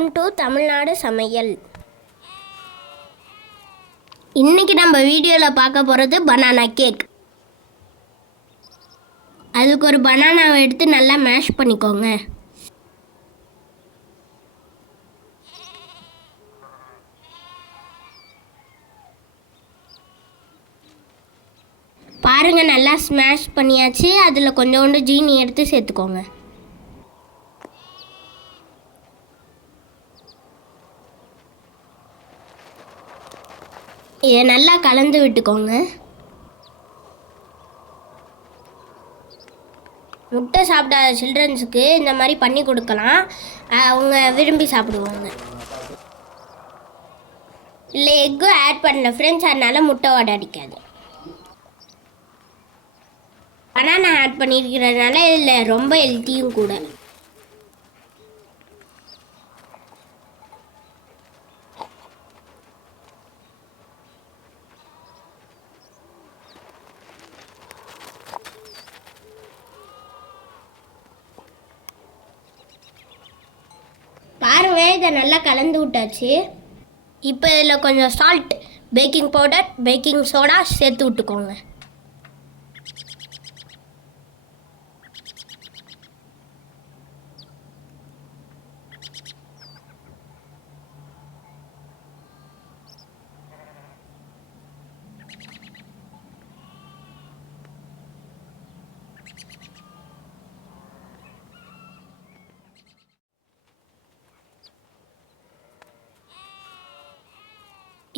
Welcome to Tamil Nadu சமையல். இன்னைக்கு நம்ம வீடியோவில் பார்க்க போகிறது பனானா கேக். அதுக்கு ஒரு பனானாவை எடுத்து நல்லா மேஷ் பண்ணிக்கோங்க. பாருங்கள், நல்லா ஸ்மாஷ் பண்ணியாச்சு. அதில் கொஞ்சோண்டு ஜீனி எடுத்து சேர்த்துக்கோங்க. இதை நல்லா கலந்து விட்டுக்கோங்க. முட்டை சாப்பிடாத சில்ட்ரன்ஸுக்கு இந்த மாதிரி பண்ணி கொடுக்கலாம். அவங்க விரும்பி சாப்பிடுவாங்க. இல்லை எக்கும் ஆட் பண்ணல ஃப்ரெண்ட்ஸ், அதனால் முட்டை வாடை அடிக்காது. பனானா ஆட் பண்ணியிருக்கிறதுனால இதில் ரொம்ப ஹெல்த்தியும் கூட. பாருங்க, இதை நல்லா கலந்து விட்டாச்சு. இப்போ இதில் கொஞ்சம் salt, baking powder, baking soda சேர்த்து விட்டுக்கோங்க.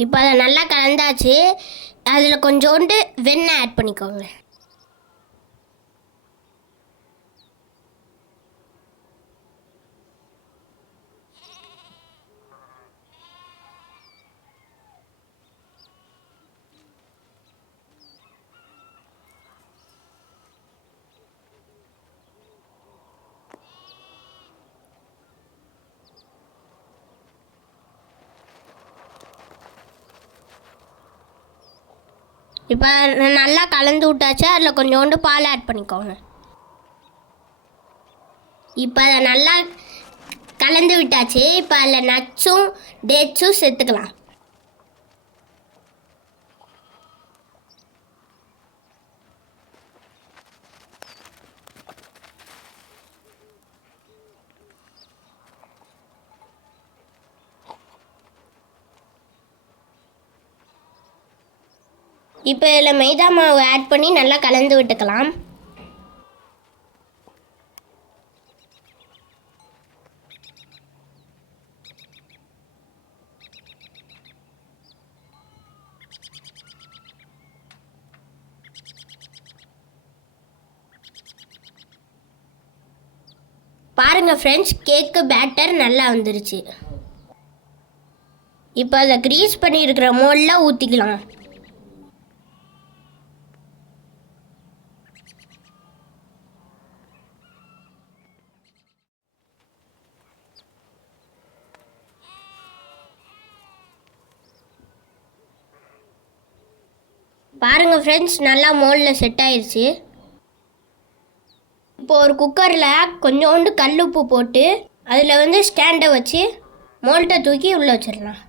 இப்போ அதை நல்லா கலந்தாச்சு. அதில் கொஞ்சோண்டு வெண்ணெய் ஆட் பண்ணிக்கோங்க. இப்போ நல்லா கலந்து விட்டாச்சு. அதில் கொஞ்சோண்டு பால் ஆட் பண்ணிக்கோங்க. இப்போ அதை நல்லா கலந்து விட்டாச்சு. இப்போ அதில் நட்ஸும் டேட்ஸும் சேர்த்துக்கலாம். இப்போ இதில் மைதா மாவு ஆட் பண்ணி நல்லா கலந்து விட்டுக்கலாம். பாருங்கள் ஃப்ரெண்ட்ஸ், கேக்கு பேட்டர் நல்லா வந்துருச்சு. இப்போ அதை க்ரீஸ் பண்ணியிருக்கிற மோல்டில் ஊற்றிக்கலாம். பாருங்கள் ஃப்ரெண்ட்ஸ், நல்லா மோல்டில் செட் ஆயிடுச்சு. இப்போ ஒரு குக்கரில் கொஞ்சோண்டு கல்லுப்பு போட்டு அதில் ஸ்டாண்டை வச்சு மோல்ட்டை தூக்கி உள்ளே வச்சிடலாம்.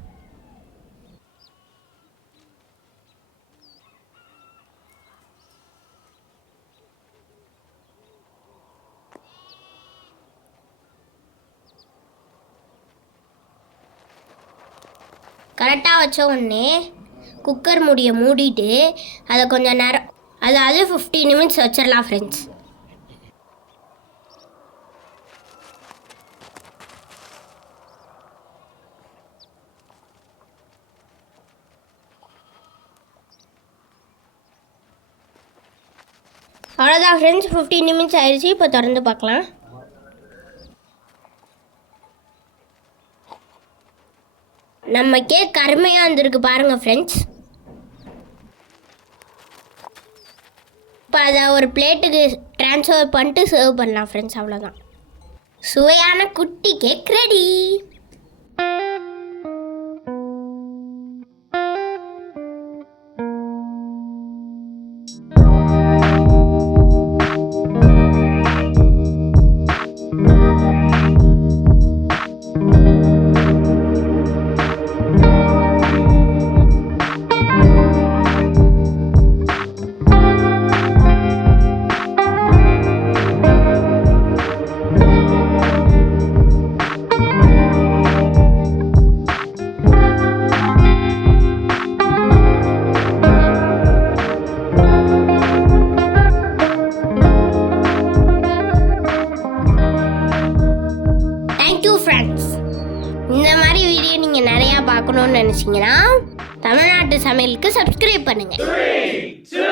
கரெக்டாக வச்ச உடனே குக்கர் மூடியை மூடிட்டு அதை கொஞ்சம் நேரம், அதாவது 15 நிமிட்ஸ் வச்சிடலாம் ஃப்ரெண்ட்ஸ். அவ்வளோதான் ஃப்ரெண்ட்ஸ், 15 நிமிட்ஸ் ஆயிடுச்சு. இப்போ திறந்து பார்க்கலாம். நம்ம கேக் அருமையாக இருந்திருக்கு பாருங்கள் ஃப்ரெண்ட்ஸ். இப்போ அதை ஒரு பிளேட்டுக்கு ட்ரான்ஸ்ஃபர் பண்ணிட்டு சர்வ் பண்ணலாம் ஃப்ரெண்ட்ஸ். அவ்வளோதான், சுவையான குட்டி கேக் ரெடி. சமையலுக்கு சப்ஸ்கிரைப் பண்ணுங்க. 3, 2,